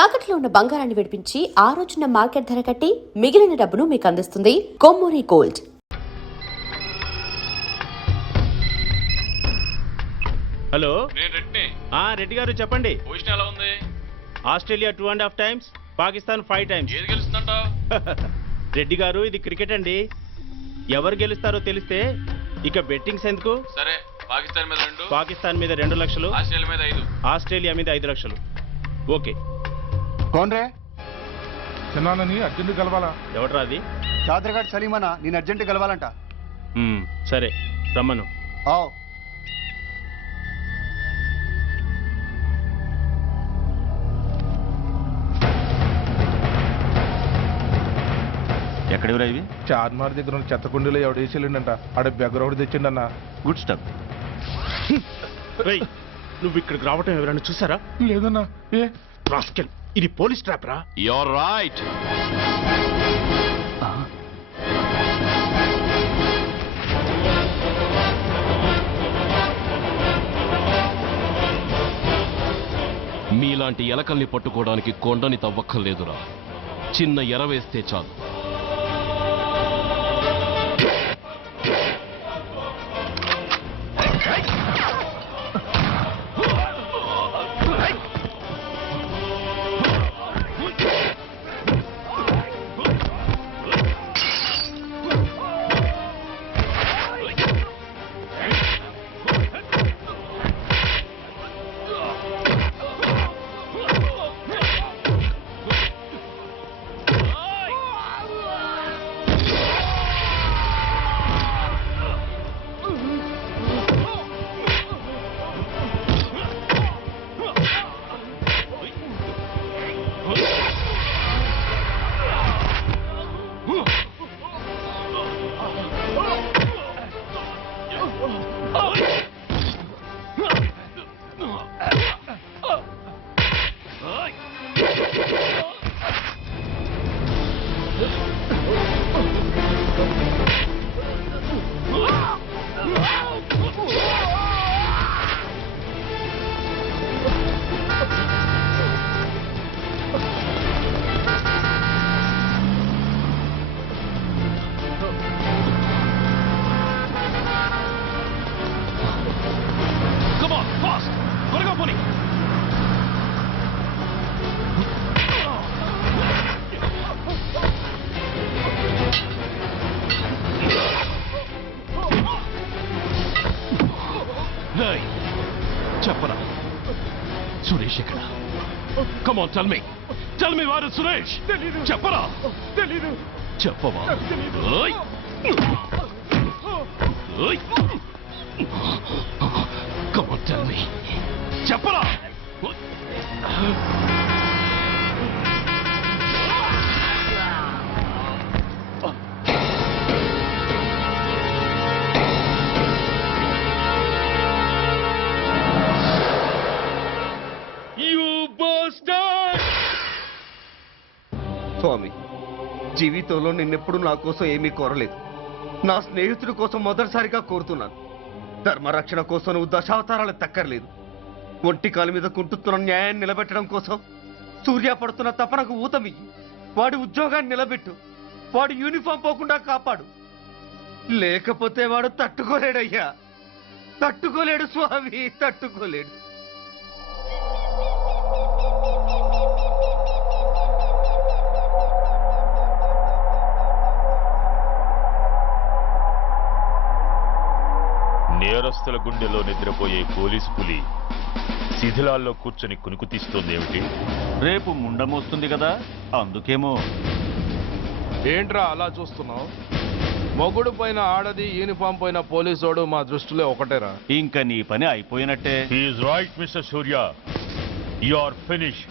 తాకట్లో ఉన్న బంగారాన్ని విడిపించి ఆ రోజున మార్కెట్ ధర కట్టి మిగిలిన డబ్బును మీకు అందిస్తుంది కొమ్మూరి గోల్డ్. హలో, నేను రెడ్డిని. రెడ్డి గారు చెప్పండి. పొజిషన్ ఎలా ఉంది? Australia 2.5 times, Pakistan 5 times. ఏది గెలుస్తుందంటావు? రెడ్డి గారు, ఇది క్రికెట్ అండి. ఎవరు గెలుస్తారో తెలిస్తే ఇక బెట్టింగ్స్ ఎందుకు? సరే, పాకిస్తాన్ మీద 2, పాకిస్తాన్ మీద 2 లక్షలు, ఆస్ట్రేలియా మీద 5. ఆస్ట్రేలియా మీద 5 లక్షలు. ఓకే. కోన్రే చిన్నానని అర్జెంట్ కలవాలా? ఎవడ్రా అది? చాదరగాడ్ సలీమనా నేను అర్జెంట్ కలవాలంట. సరే, రమ్మను. ఎక్కడెవరా ఇవి? చార్మార్ దగ్గర ఉన్న చెత్త కుండీలో ఎవడు వేసేళ్ళంట. ఆడ బెగ్గరొకటి తెచ్చిండన్నా. Good stuff. నువ్వు ఇక్కడికి రావటం ఎవరైనా చూసారా? లేదన్నా. ఏ రాస్కెల్, ఇది పోలీస్ ట్రాప్ రా. You're right. మీలాంటి ఎలకల్ని పట్టుకోవడానికి కొండని తవ్వక్కర్లేదురా, చిన్న ఎర వేస్తే చాలు. చెప్పరా సురేష్ ఎక్కడ? కమ్ ఆన్, టెల్ మీ వారు సురేష్. చెప్పరా? తెలీదు. చెప్పవా? Come on, tell me. చెప్పరా? స్వామి, జీవితంలో నిన్నెప్పుడు నా కోసం ఏమీ కోరలేదు. నా స్నేహితుడి కోసం మొదటిసారిగా కోరుతున్నాను. ధర్మరక్షణ కోసం నువ్వు దశావతారాలు తక్కర్లేదు. ఒంటి కాలు మీద కుంటుతున్న న్యాయాన్ని నిలబెట్టడం కోసం సూర్య పడుతున్న తపనకు ఊతమియ్యి. వాడి ఉద్యోగాన్ని నిలబెట్టు. వాడి యూనిఫామ్ పోకుండా కాపాడు. లేకపోతే వాడు తట్టుకోలేడయ్యా, తట్టుకోలేడు స్వామి, తట్టుకోలేడు. నేరస్తుల గుండెలో నిద్రపోయే పోలీసు పులి శిథిలాల్లో కూర్చొని కునుకు తీస్తోందేమిటి? రేపు ముండమొస్తుంది కదా, అందుకేమో. ఏంట్రా అలా చూస్తున్నావు? మొగుడు పైన ఆడది, యూనిఫామ్ పైన పోలీసోడు మా దృష్టిలో ఒకటేరా. ఇంకా నీ పని అయిపోయినట్టే. He is right mister Surya, you are finish.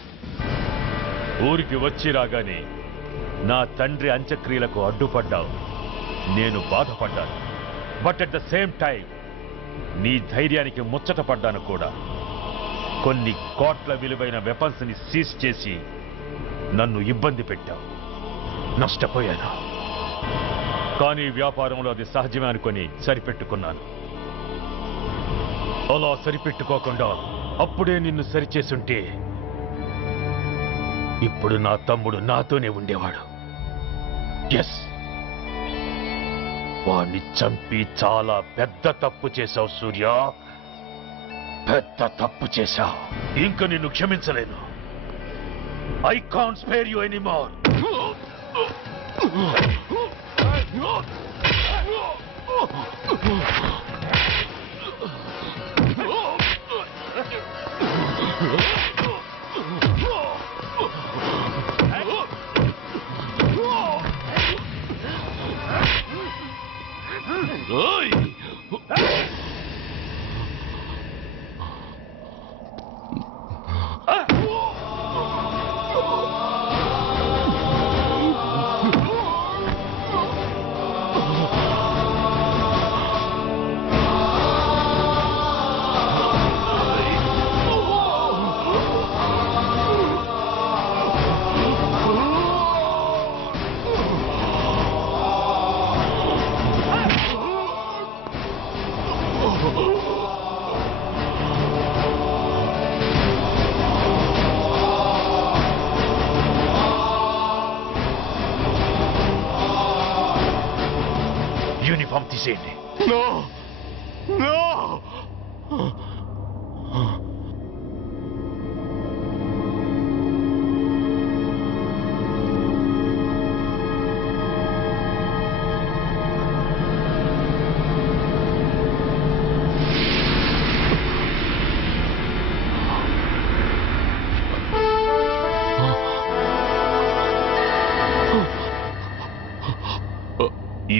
ఊరికి వచ్చి రాగానే నా తండ్రి అంత్యక్రియలకు అడ్డుపడ్డావు. నేను బాధపడ్డాను. But at the same time నీ ధైర్యానికి ముచ్చట పడ్డాను కూడా. కొన్ని కోట్ల విలువైన వెపన్స్ ని సీజ్ చేసి నన్ను ఇబ్బంది పెట్టావు. నష్టపోయాను. కానీ వ్యాపారంలో అది సహజమే అనుకొని సరిపెట్టుకున్నాను. అలా సరిపెట్టుకోకుండా అప్పుడే నిన్ను సరిచేసుంటే ఇప్పుడు నా తమ్ముడు నాతోనే ఉండేవాడు. ఎస్, వాణ్ణి చంపి చాలా పెద్ద తప్పు చేశావు సూర్య, పెద్ద తప్పు చేశావు. ఇంక నిన్ను క్షమించలేను. I can't spare you anymore. Uniform తీసేయండి.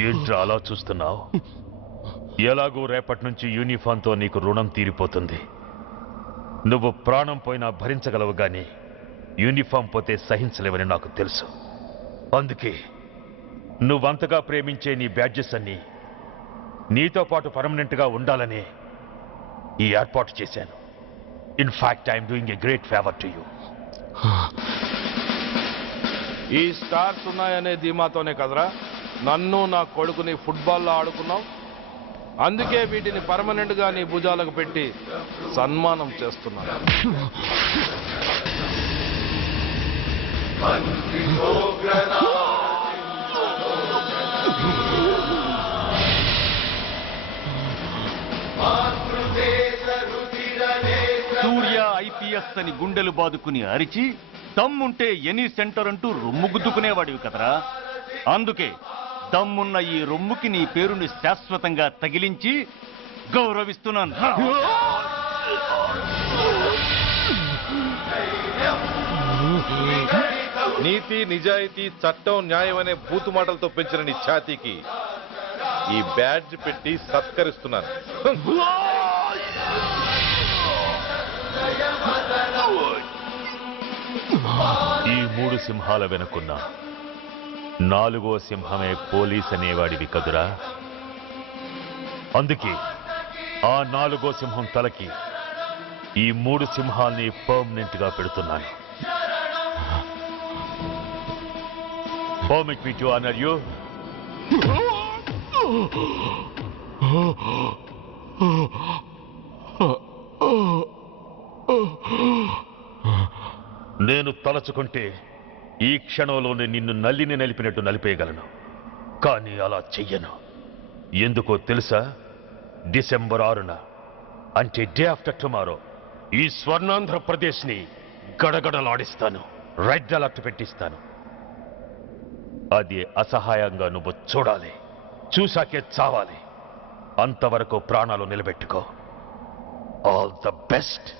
ఏంట్రా అలా చూస్తున్నావు? ఎలాగో రేపటి నుంచి యూనిఫామ్తో నీకు రుణం తీరిపోతుంది. నువ్వు ప్రాణం పోయినా భరించగలవు గాని యూనిఫామ్ పోతే సహించలేవని నాకు తెలుసు. అందుకే నువ్వంతగా ప్రేమించే నీ బ్యాడ్జెస్ అన్ని నీతో పాటు పర్మనెంట్గా ఉండాలని ఈ ఏర్పాటు చేశాను. In fact I'm doing a great favour to you. ఈ స్టార్స్ ఉన్నాయనే ధీమాతోనే కదరా నన్ను నా కొడుకుని ఫుట్బాల్లో ఆడుకున్నావు. అందుకే వీటిని పర్మనెంట్ గా నీ భుజాలకు పెట్టి సన్మానం చేస్తున్నాను. సూర్య ఐపీఎస్ అని గుండెలు బాదుకుని అరిచి దమ్ముంటే ఎనీ సెంటర్ అంటూ రొమ్ము గుద్దుకునేవాడివి కదరా. అందుకే దమ్మున్న ఈ రొమ్ముకి నీ పేరుని శాశ్వతంగా తగిలించి గౌరవిస్తున్నాను. నీతి, నిజాయితీ, చట్టం, న్యాయం అనే బూతు మాటలతో పెంచిన నీ ఛాతీకి ఈ బ్యాడ్జ్ పెట్టి సత్కరిస్తున్నాను. ఈ మూడు సింహాల వెనుకున్న నాలుగో సింహమే పోలీస్ అనేవాడివి కదురా. అందుకే ఆ నాలుగో సింహం తలకి ఈ మూడు సింహాల్ని పర్మనెంట్ గా పెడుతున్నాను. Permit me to honor you. నేను తలచుకుంటే ఈ క్షణంలోనే నిన్ను నల్లిని నలిపినట్టు నలిపేయగలను. కానీ అలా చెయ్యను. ఎందుకో తెలుసా? డిసెంబర్ 6న అంటే డే ఆఫ్టర్ టుమారో ఈ స్వర్ణాంధ్రప్రదేశ్ని గడగడలాడిస్తాను. రెడ్ అలర్ట్ పెట్టిస్తాను. అది అసహాయంగా నువ్వు చూడాలి. చూశాకే చావాలి. అంతవరకు ప్రాణాలు నిలబెట్టుకో. All the best.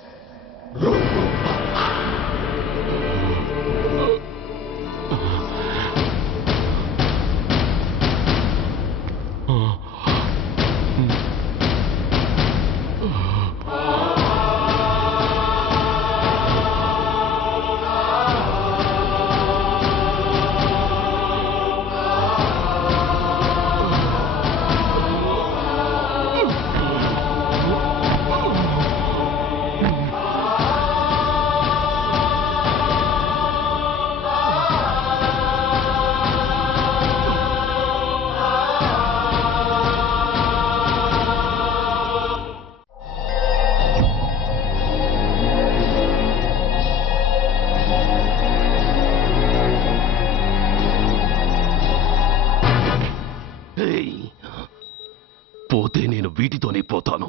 వీటితోనే పోతాను,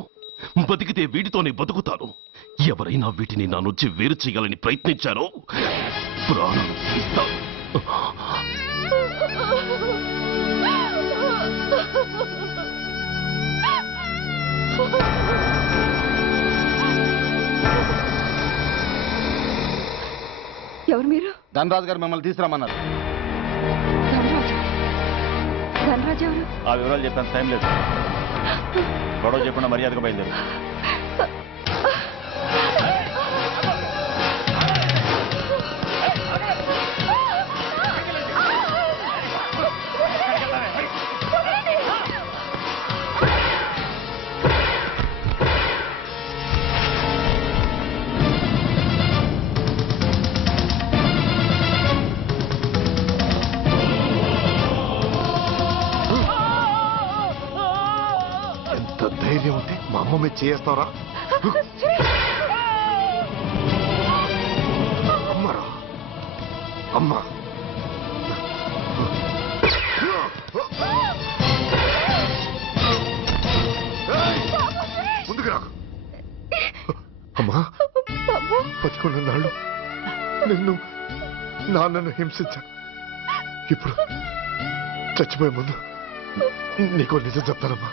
బతికితే వీటితోనే బతుకుతాను. ఎవరైనా వీటిని నా నుంచి వేరు చేయాలని ప్రయత్నించారో ప్రాణం ఇస్తాను. ఎవరు మీరు? ధనరాజు గారు మిమ్మల్ని తీసుకురామన్నారు. ధనరాజు ఎవరు? ఆ వివరాలు చెప్పాను, టైం లేదు. గొడవ చెప్పకుండా మర్యాదగా బయలుదేరు. ఎంత ధైర్యం ఉంటే మా అమ్మ మీద చేస్తారా? అమ్మరా అమ్మ, ముందుకు రాకు. అమ్మా, బతికున్న నాళ్ళు నిన్ను నాన్నను హింసించా. ఇప్పుడు చచ్చిపోయే ముందు నీకో నిజం చెప్తానమ్మా.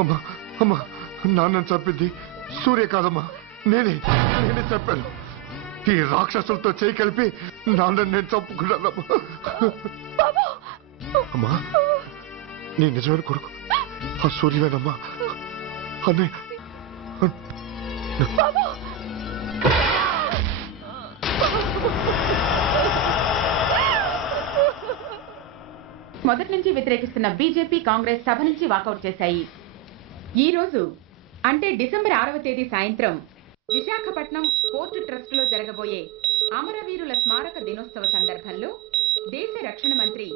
అమ్మా అమ్మా, నాన్నను చంపింది సూర్య కాదమ్మా, నేనే చెప్పాను. ఈ రాక్షసులతో చేయి కలిపి నాన్నని నేను చంపుకున్నానమ్మా. అమ్మా, నీ నిజమైన కొడుకు ఆ సూర్యవేనమ్మా. అన్నయ్య మొదటి నుంచి వ్యతిరేకిస్తున్న బీజేపీ, కాంగ్రెస్ సభ నుంచి వాకౌట్ చేశాయి. ఈ రోజు అంటే డిసెంబర్ 6వ తేదీ సాయంత్రం విశాఖపట్నం పోర్టు ట్రస్ట్ లో జరగబోయే అమరవీరుల స్మారక దినోత్సవ సందర్భంలో దేశ రక్షణ మంత్రి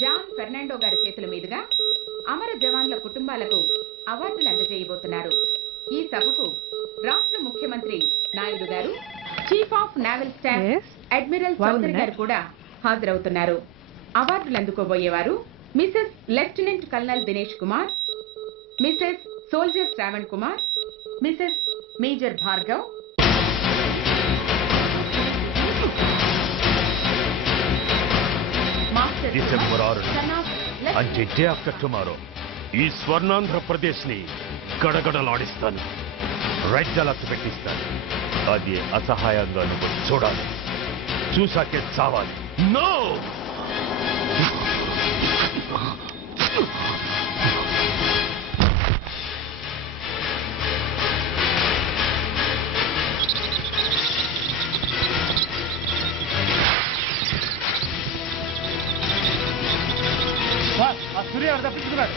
జాన్ ఫెర్నాండో గారి చేతుల మీదుగా అమర జవాన్ల కుటుంబాలకు అవార్డులు అందజేయబోతున్నారు. ఈ సభకు రాష్ట్ర ముఖ్యమంత్రి నాయుడు గారు, chief of naval staff admiral Chowdary గారు కూడా హాజరవుతున్నారు. అవార్డులు అందుకోబోయేవారు Mrs lieutenant colonel Dinesh Kumar, Mrs soldier Shravan Kumar, Mrs major Bhargav, master December 6 son of left అంటే డే ఆఫ్టర్ టుమారో ఈ స్వర్ణాంధ్రప్రదేశ్ ని గడగడలాడిస్తాను, రెడ్ అలర్ట్ పెట్టిస్తాను. అది అసహాయంగా నువ్వు చూడాలి, చూసాకే చావాలి. నో, సూర్య తప్పించుకున్నాడు.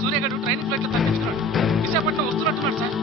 సూర్యగడు ట్రైనింగ్ ఫ్లైట్ లో తప్పించుకున్నాడు. విశాఖపట్నం వస్తున్నట్టున్నాడు సార్.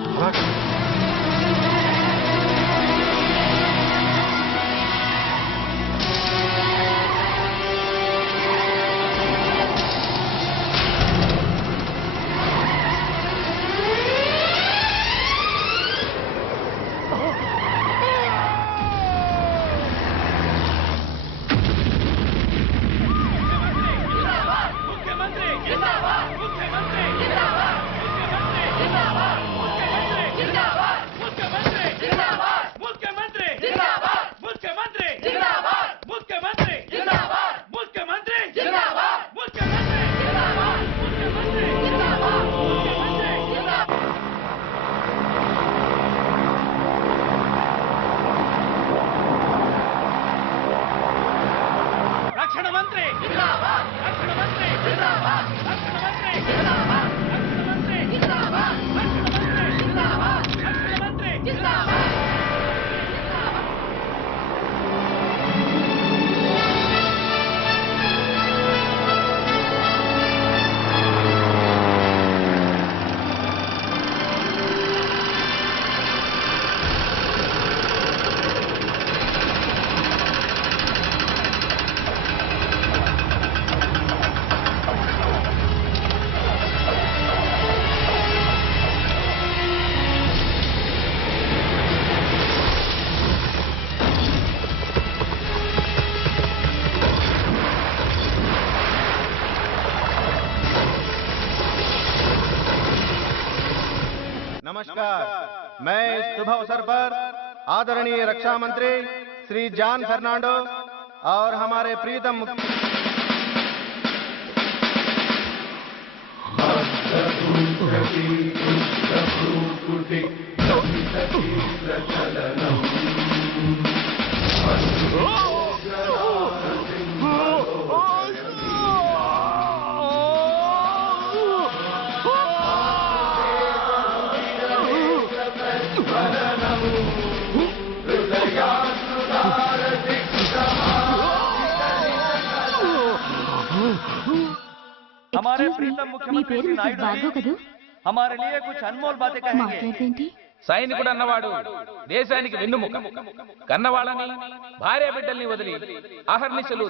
नमस्कार, मैं इस शुभ अवसर पर आदरणीय रक्षा मंत्री श्री जॉन फर्नांडो और हमारे प्रीतम हमारे प्रीतम मुख्यमंत्री श्री नायडू जी हमारे लिए कुछ अनमोल बातें कहेंगे. సైనికుడు అన్నవాడు దేశానికి వెన్నుముక. కన్నవాళ్ళని భార్య బిడ్డల్ని వదిలి అహర్నిశలు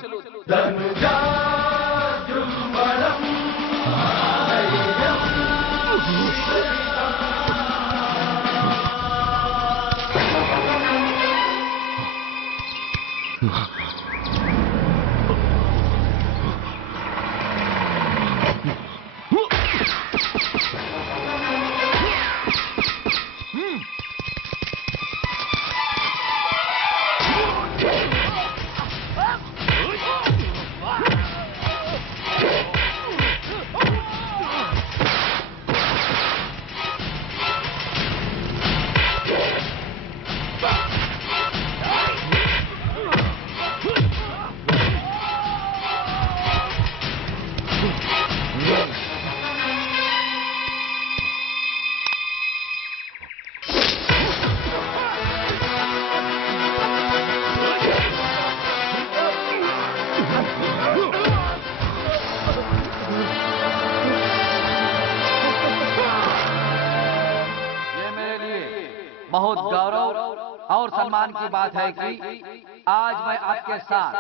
बहुत गौरव और सम्मान की बात है कि आज मैं आपके साथ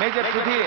मेजर सुधीर.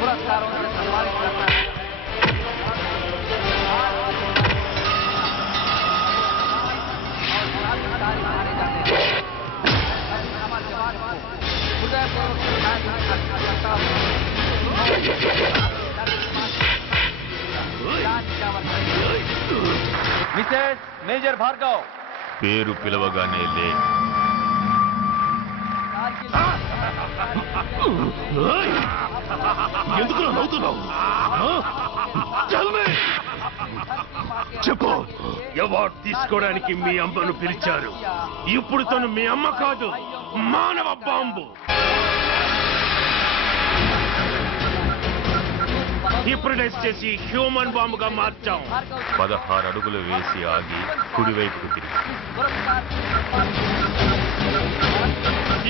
पुरस्कारों से सम्मानित करना है। మిసెస్ మేజర్ భార్గవ్ పేరు పిలవగానే లే. ఎందుకు నవ్వుతున్నావు? చెప్పు. అవార్డు తీసుకోవడానికి మీ అమ్మను పిలిచారు. ఇప్పుడు తను మీ అమ్మ కాదు, మానవ బాంబు. హిప్రటైజ్ చేసి హ్యూమన్ బాంబుగా మార్చాం. 16 అడుగులు వేసి ఆగి కుడివైపుకు తిరిగి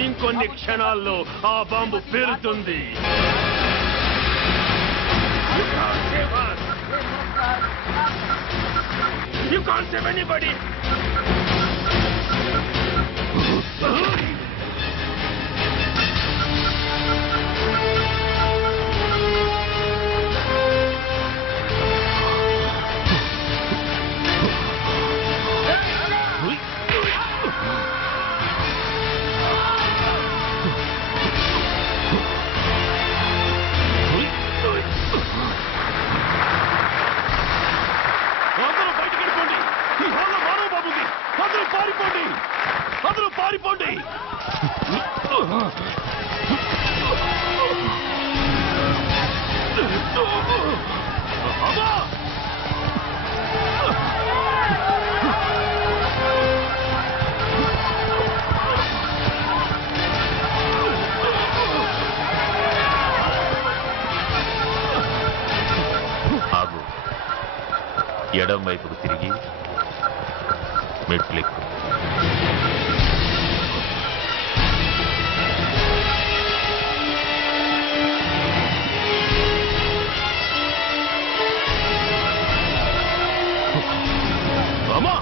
ఇంకొన్ని క్షణాల్లో ఆ bomb పేలుతుంది. You can't save anybody. అందరూ పారిపోండి. ఆగు. ఎడం వైపుకు తిరిగి మెట్లెక్కు. అమ్మా